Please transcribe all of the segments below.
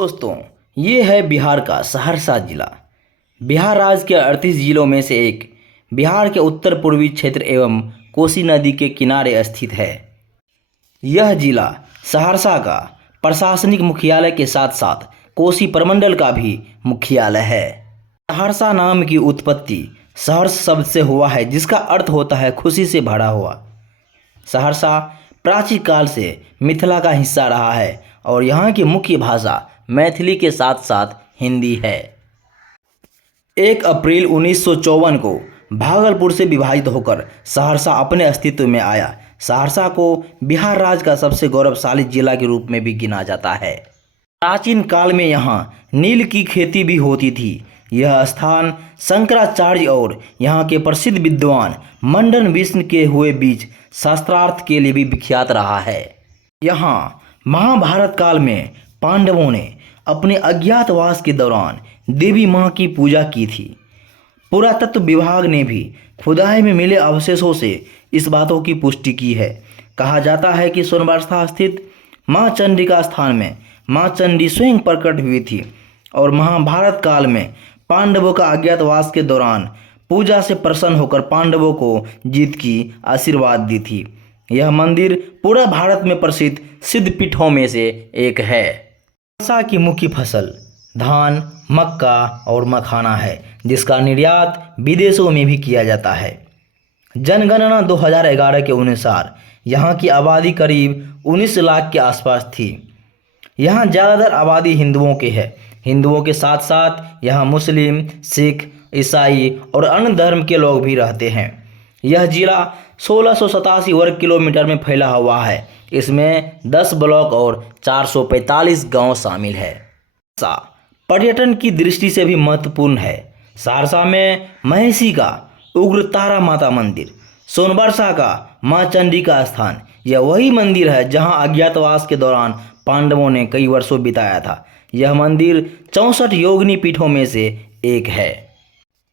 दोस्तों, ये है बिहार का सहरसा जिला। बिहार राज्य के 38 जिलों में से एक बिहार के उत्तर पूर्वी क्षेत्र एवं कोसी नदी के किनारे स्थित है। यह जिला सहरसा का प्रशासनिक मुख्यालय के साथ साथ कोसी प्रमंडल का भी मुख्यालय है। सहरसा नाम की उत्पत्ति सहर्ष शब्द से हुआ है, जिसका अर्थ होता है खुशी से भरा हुआ। सहरसा प्राचीन काल से मिथिला का हिस्सा रहा है और यहाँ की मुख्य भाषा मैथिली के साथ साथ हिंदी है। 1 अप्रैल 1954 को भागलपुर से विभाजित होकर सहरसा अपने अस्तित्व में आया। सहरसा को बिहार राज्य का सबसे गौरवशाली जिला के रूप में भी गिना जाता है। प्राचीन काल में यहाँ नील की खेती भी होती थी। यह स्थान शंकराचार्य और यहाँ के प्रसिद्ध विद्वान मंडन मिश्र के हुए बीच शास्त्रार्थ के लिए भी विख्यात रहा है। यहाँ महाभारत काल में पांडवों ने अपने अज्ञातवास के दौरान देवी माँ की पूजा की थी। पुरातत्व विभाग ने भी खुदाई में मिले अवशेषों से इस बातों की पुष्टि की है। कहा जाता है कि सोनबरसा स्थित माँ चंडी का स्थान में माँ चंडी स्वयं प्रकट हुई थी और महाभारत काल में पांडवों का अज्ञातवास के दौरान पूजा से प्रसन्न होकर पांडवों को जीत की आशीर्वाद दी थी। यह मंदिर पूरा भारत में प्रसिद्ध सिद्ध पीठों में से एक है। सहरसा की मुख्य फसल धान, मक्का और मखाना है, जिसका निर्यात विदेशों में भी किया जाता है। जनगणना 2011 के अनुसार यहाँ की आबादी करीब 19 लाख के आसपास थी। यहाँ ज़्यादातर आबादी हिंदुओं की है। हिंदुओं के साथ साथ यहाँ मुस्लिम, सिख, ईसाई और अन्य धर्म के लोग भी रहते हैं। यह जिला 1687 वर्ग किलोमीटर में फैला हुआ है। इसमें 10 ब्लॉक और 445 गांव शामिल है। पर्यटन की दृष्टि से भी महत्वपूर्ण है। सहरसा में महिषी का उग्रतारा माता मंदिर, सोनबरसा का माँ चंडी का स्थान, यह वही मंदिर है जहां अज्ञातवास के दौरान पांडवों ने कई वर्षों बिताया था। यह मंदिर 64 योगिनी पीठों में से एक है।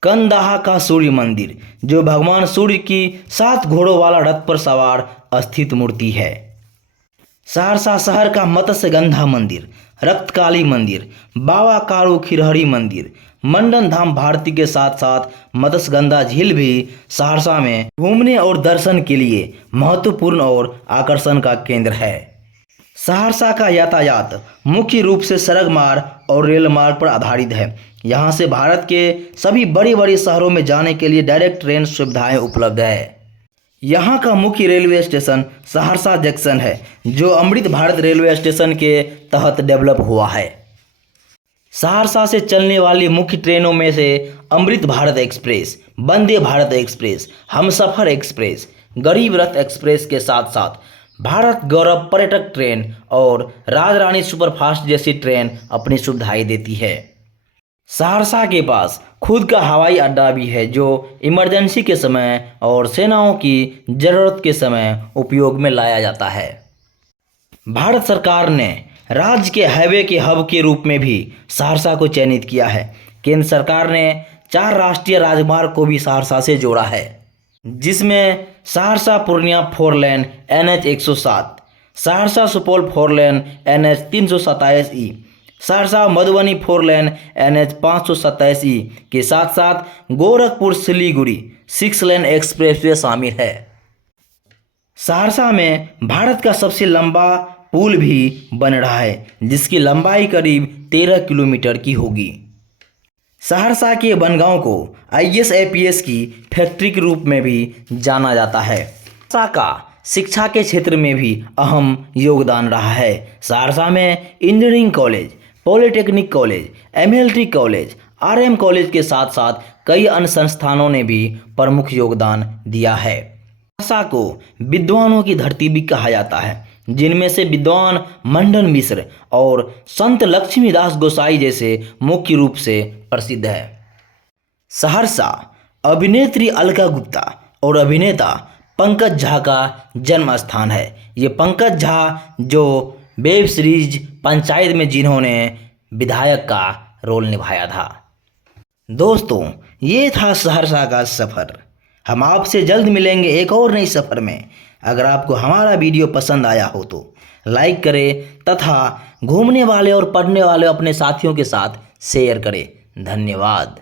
कंदाहा का सूर्य मंदिर, जो भगवान सूर्य की 7 घोड़ों वाला रथ पर सवार स्थित मूर्ति है। सहरसा शहर का मत्स्यगंधा मंदिर, रक्तकाली मंदिर, बाबा कारू खिरहरी मंदिर, मंडन धाम भारती के साथ साथ मत्स्यगंधा झील भी सहरसा में घूमने और दर्शन के लिए महत्वपूर्ण और आकर्षण का केंद्र है। सहरसा का यातायात मुख्य रूप से सड़क मार्ग और रेल मार्ग पर आधारित है। यहाँ से भारत के सभी बड़े बड़े शहरों में जाने के लिए डायरेक्ट ट्रेन सुविधाएं उपलब्ध है। यहाँ का मुख्य रेलवे स्टेशन सहरसा जंक्शन है, जो अमृत भारत रेलवे स्टेशन के तहत डेवलप हुआ है। सहरसा से चलने वाली मुख्य ट्रेनों में से Amrit Bharat express, Vande Bharat express, Humsafar express, गरीब रथ एक्सप्रेस के साथ साथ भारत गौरव पर्यटक ट्रेन और राजरानी सुपरफास्ट जैसी ट्रेन अपनी सुविधाएं देती है। सहरसा के पास खुद का हवाई अड्डा भी है, जो इमरजेंसी के समय और सेनाओं की जरूरत के समय उपयोग में लाया जाता है। भारत सरकार ने राज्य के हाईवे के हब के रूप में भी सहरसा को चयनित किया है। केंद्र सरकार ने 4 राष्ट्रीय राजमार्ग को भी सहरसा से जोड़ा है, जिसमें सहरसा पूर्णिया 4 लेन NH 107, सहरसा सुपौल 4 लेन NH 327E, सहरसा मधुबनी 4 लेन NH 527E के साथ साथ गोरखपुर सिलीगुड़ी 6 लेन एक्सप्रेसवे शामिल है। सहरसा में भारत का सबसे लंबा पुल भी बन रहा है, जिसकी लंबाई करीब 13 किलोमीटर की होगी। सहरसा के बनगांव को ISAPS की फैक्ट्री के रूप में भी जाना जाता है। सहरसा का शिक्षा के क्षेत्र में भी अहम योगदान रहा है। सहरसा में engineering college, polytechnic college, MLT college, RM college के साथ साथ कई अन्य संस्थानों ने भी प्रमुख योगदान दिया है। सहरसा को विद्वानों की धरती भी कहा जाता है, जिनमें से विद्वान मंडन मिश्र और संत लक्ष्मीदास गोसाई जैसे मुख्य रूप से प्रसिद्ध है। सहरसा अभिनेत्री अलका गुप्ता और अभिनेता पंकज झा का जन्म स्थान है। ये पंकज झा जो वेब सीरीज पंचायत में जिन्होंने विधायक का रोल निभाया था। दोस्तों, ये था सहरसा का सफ़र। हम आपसे जल्द मिलेंगे एक और नई सफ़र में। अगर आपको हमारा वीडियो पसंद आया हो तो लाइक करें तथा घूमने वाले और पढ़ने वाले अपने साथियों के साथ शेयर करें। धन्यवाद।